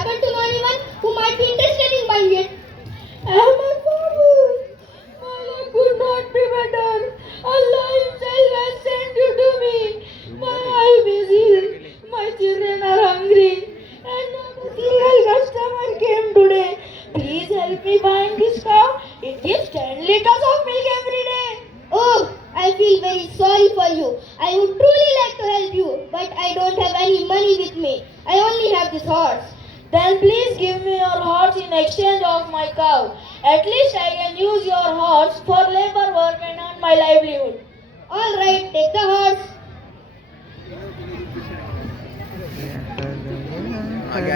happen to know anyone who might be interested in buying it? Ahmed Babu, my luck could not be better. Allah Himself has sent you to me. My wife is ill, my children are hungry, and not a single customer came today. Please help me buying this cow. It gives 10 liters of milk every day. Oh, I feel very sorry for you. I would truly like to help you, but I don't have any money with me. I only have this horse. Then please give me your horse in exchange of my cow. At least I can use your horse for labor work and earn my livelihood. All right, take the horse.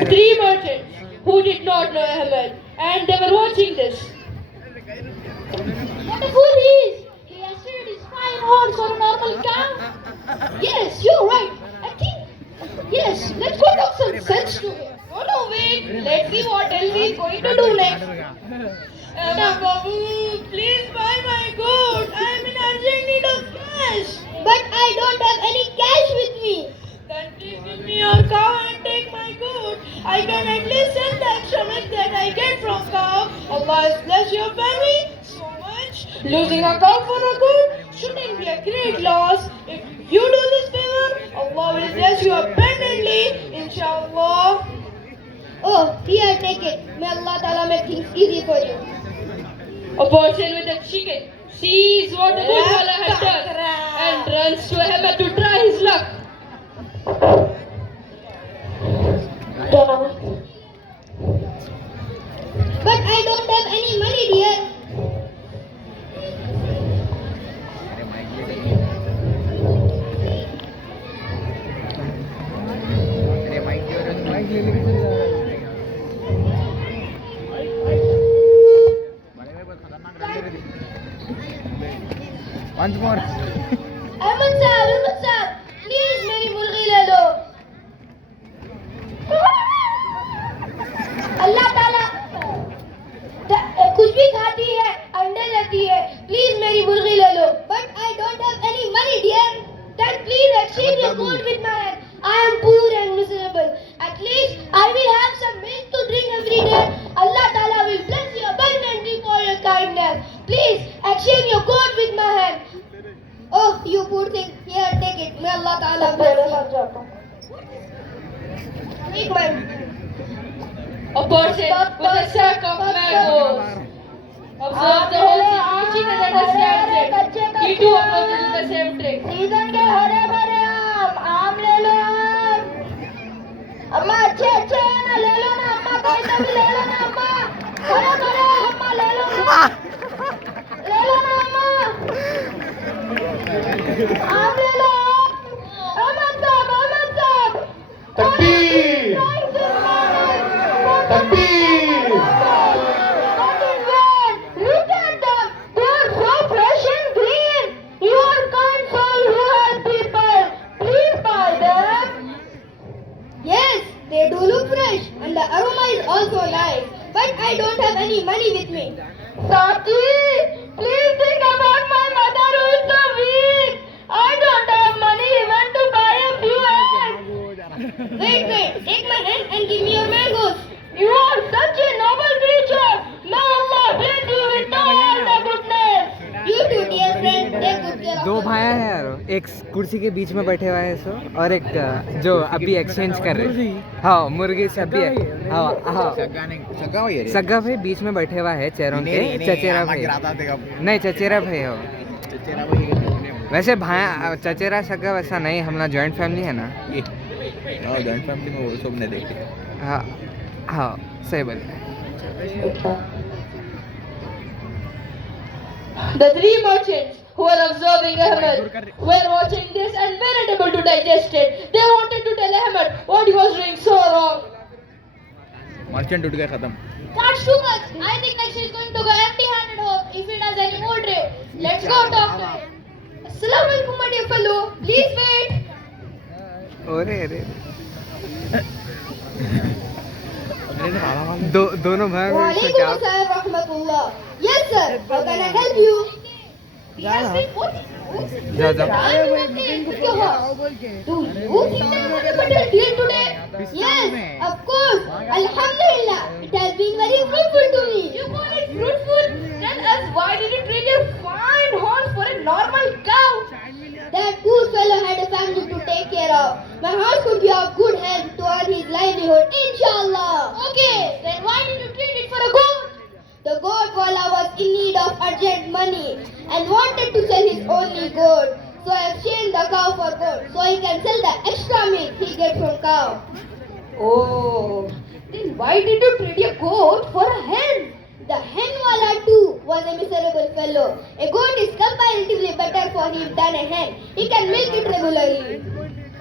Three merchants who did not know Ahmed, and they were watching this. What a fool he is! He has traded his fine horse for a normal cow. Yes, you're right. I think. Yes, let's go talk some sense to him. No, wait. Let's see what else he's going to do next. Babu, please buy my goat. I'm in urgent need of cash. But I don't have any cash with me. Then please give me your cow and take my goat. I can at least sell the extra milk that I get from cow. Allah has blessed your family so much. Losing a cow for a goat shouldn't be a great loss. If you do this favor, Allah will bless you abundantly, inshallah. Oh, here, take it. May Allah Ta'ala make things easy for you. A person with a chicken sees what the good fellow has done and runs to Ahmed to try his luck. But I don't have any money, dear. Once more. Ahmed sahab, please मेरी मुर्गी ले लो. अल्लाह ताला कुछ भी खाती है, अंडे देती है. Please मेरी मुर्गी ले लो. But I don't have any money, dear. Then please exchange your goat with my hand. I am poor and miserable. At least I will have some milk to drink every day. Allah Ta'ala will bless you abundantly for your kindness. Please exchange your goat with my hand. Oh, you poor thing. Here, take it. May Allah Ta'ala bless you. Take mine. A person with a sack of mangoes. Observe the whole situation and understands it. He too approaches the same trick. Season के हरे भरे आम ले लो आम. अम्मा अच्छे अच्छे हैं ना, ले लो ना अम्मा, कोई तो भी ले लो ना अम्मा. हरे भरे अम्मा ले लो ना. ले लो ना अम्मा. आम ले लो. अहमद साहब. तकबीर तकबीर. Look at them. They are so fresh and green. You are kind soul who help people. Please buy them. Yes, they do look fresh and the aroma is also nice. But I don't have any money with me. Sati, please think about my mother who is so weak. I don't have money even to buy a few eggs. Wait, take my hand and give me your mangoes. You are such a noble creature. May Allah bless you with all the goodness. You too, dear friend. Take good care of दो yourself. भाया है यार, एक कुर्सी के बीच में बैठे हुए हैं सो, और एक जो अभी एक्सचेंज कर रहे हैं. हाँ, मुर्गी से अभी. हाँ हाँ, सग्गा भाई बीच में बैठे हुआ है चेहरों के. चचेरा भाई नहीं, चचेरा भाई हो. वैसे भाया चचेरा सग्गा वैसा नहीं, हमारा जॉइंट फैमिली है ना. जॉइंट फैमिली में वो सब नहीं देखते. हाँ हाँ, सही बोले. The three merchants who were observing Ahmed were watching this and weren't able to digest it. They wanted to tell Ahmed what he was doing so wrong. Merchant उठ गया खत्म. That's too much. I think next he's going to go empty-handed home if he does any more trade. Let's go talk to him. Assalamu alaikum, my dear fellow. Please wait. अरे अरे, दोनों भाई में से Walaikum क्या. assalam rahmatullah. Yes, sir. How can I help you? Yes, जा जा. Do you think I'm going to deal today? Yes, of course. Alhamdulillah, it has been very fruitful to me. You call it fruitful? Tell us, why did you trade your fine horse for a normal cow? That poor fellow had a family to take care of. My horse could be of good help to earn his livelihood, inshallah. Okay, then why did you trade it for a goat? The goat wala was in need of urgent money and wanted to sell his only goat. So I exchanged the cow for goat so he can sell the extra milk he gets from cow. Oh, then why did you trade your goat for a hen? The hen wala too was a miserable fellow. A goat is comparatively better for him than a hen. He can milk it regularly.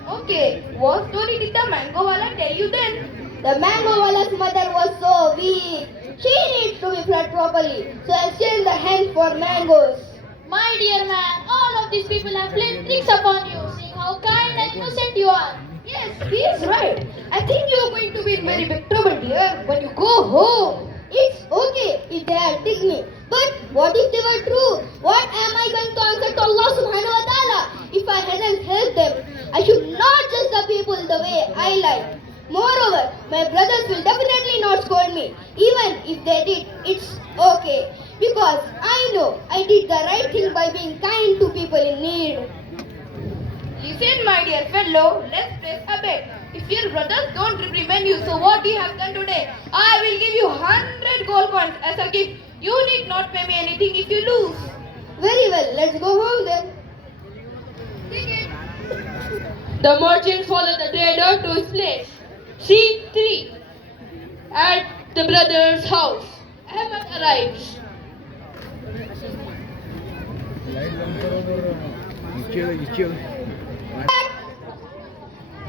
Okay, what story did the mango wala tell you then? The mango wala's mother was so weak. She needs to be fed properly. So I exchanged the hen for mangoes. My dear man, all of these people have played tricks upon you, seeing how kind and innocent you are. Yes, he is right. I think you are going to be in very big trouble, dear, when you go home. It's okay if they are tricked me. But what if they were true? What am I going to answer to Allah subhanahu wa ta'ala if I hadn't helped them? I should not judge the people the way I like. Moreover, my brothers will definitely not scold me. Even if they did, it's okay. Because I know I did the right thing by being kind to people in need. Listen, my dear fellow, let's place a bet. If your brothers don't reprimand you, so what you have done today, I will give you 100 gold coins as a gift. You need not pay me anything if you lose. Very well, let's go home then. The merchant followed the trader to his place. Scene 3. At the brother's house, Ahmed arrives.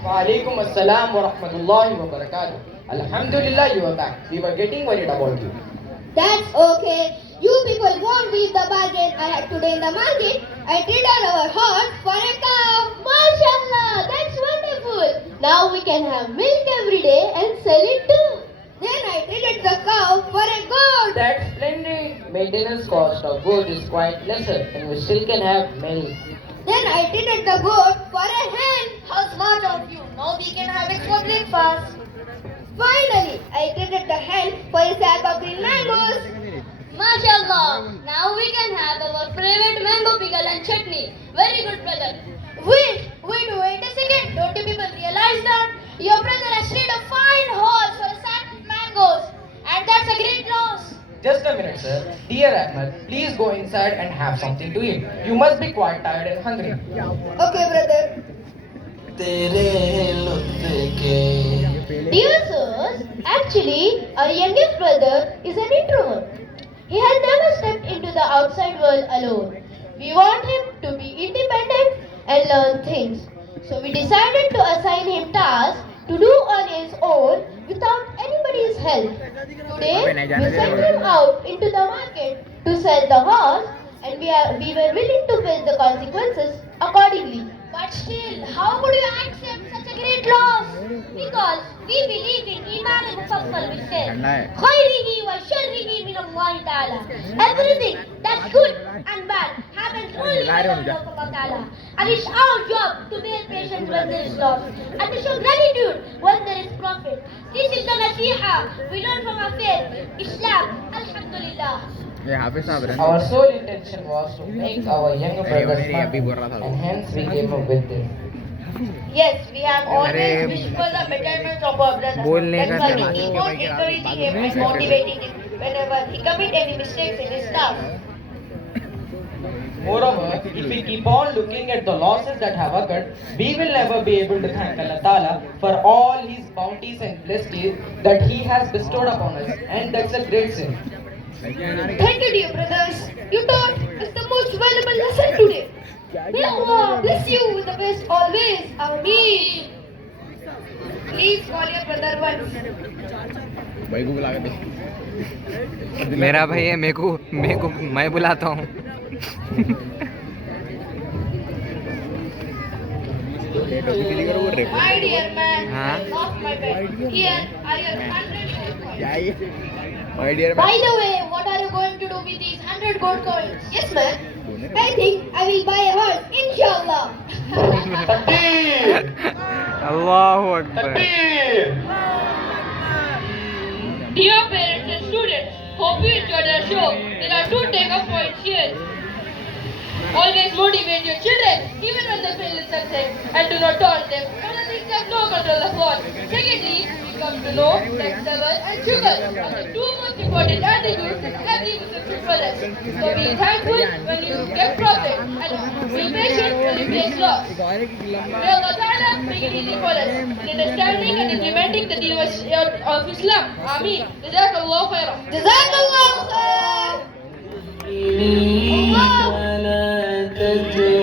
Walaikum assalam wa rahmatullahi wa barakatuh. Alhamdulillah, you are back. We were getting worried about you. That's okay. You people won't believe the bargain I had today in the market. I traded our horse for a cow. MashaAllah, that's wonderful. Now we can have milk every day and sell it too. Then I traded the cow for a goat. That's splendid. Maintenance cost of goat is quite lesser and we still can have milk. Then I traded the goat for a hen. How smart of you. Now we can have extra breakfast. Finally, I traded the hen for a sack of green mangoes. MashaAllah, now we can have our favorite mango pickle and chutney. Very good, brother. Wait a second. Don't you people realize that? Your brother has traded a fine horse for a sack of mangoes. And that's a great loss. Just a minute, sir. Dear Ahmed, please go inside and have something to eat. You must be quite tired and hungry. Okay, brother. Dear sirs, actually, our youngest brother is an introvert. He has never stepped into the outside world alone. We want him to be independent and learn things. So we decided to assign him tasks to do on his own without anybody's help. Today, we sent him out into the market to sell the horse, and we were willing to face the consequences accordingly. But still, how could you accept such a great loss? Because we believe in Iman al-Mufassal which says, ठंडा है Khairihi wa sharrihi min Allah Ta'ala. Everything that's good and bad happens only by the will of Allah Ta'ala. And it's our job to bear patience when there is loss and to show gratitude when there is profit. This is the nasiha we learn from our faith, Islam. Alhamdulillah. ये हाफिज साहब रहने Our sole intention was to make our younger brother मेरी अभी बोल रहा smile, था and hence we came up with this. Yes, we have अरे, always wished for the betterment of our brother. बोलने That's का why तो we keep on encouraging him and motivating him whenever he commits any mistakes in his task. Moreover, if we keep on looking at the losses that have occurred, we will never be able to thank Allah Ta'ala for all His bounties and blessings that He has bestowed upon us, and that's a great sin. Thank you, dear brothers. You taught us the most valuable lesson today. May Allah bless you with the best always. Ameen. Please call your brother once. भाई को बुला के दे मेरा भाई है, मेरे को मैं बुलाता हूँ. My dear man, Huh? I lost my bet. Here are your 100 gold coins. क्या ये my dear By the way, what are you going to do with these 100 gold coins? Yes, man. I think I will buy a horse, inshallah. Takbir! अल्लाहु Akbar. Takbir! Dear parents and students, hope you enjoyed our show. There are two take-up points here. Always motivate your children, even when they fail in subject, and do not taunt them for the things that no control of what. Secondly, we come to know that stubble and sugar are the two most important attributes that every Muslim should possess. So be thankful when you get problems, and be patient when you face loss. May Allah Ta'ala make it easy for us in understanding and implementing the deen of Islam. Ameen. Jazakallah khairan. Jazakallah khair. Allah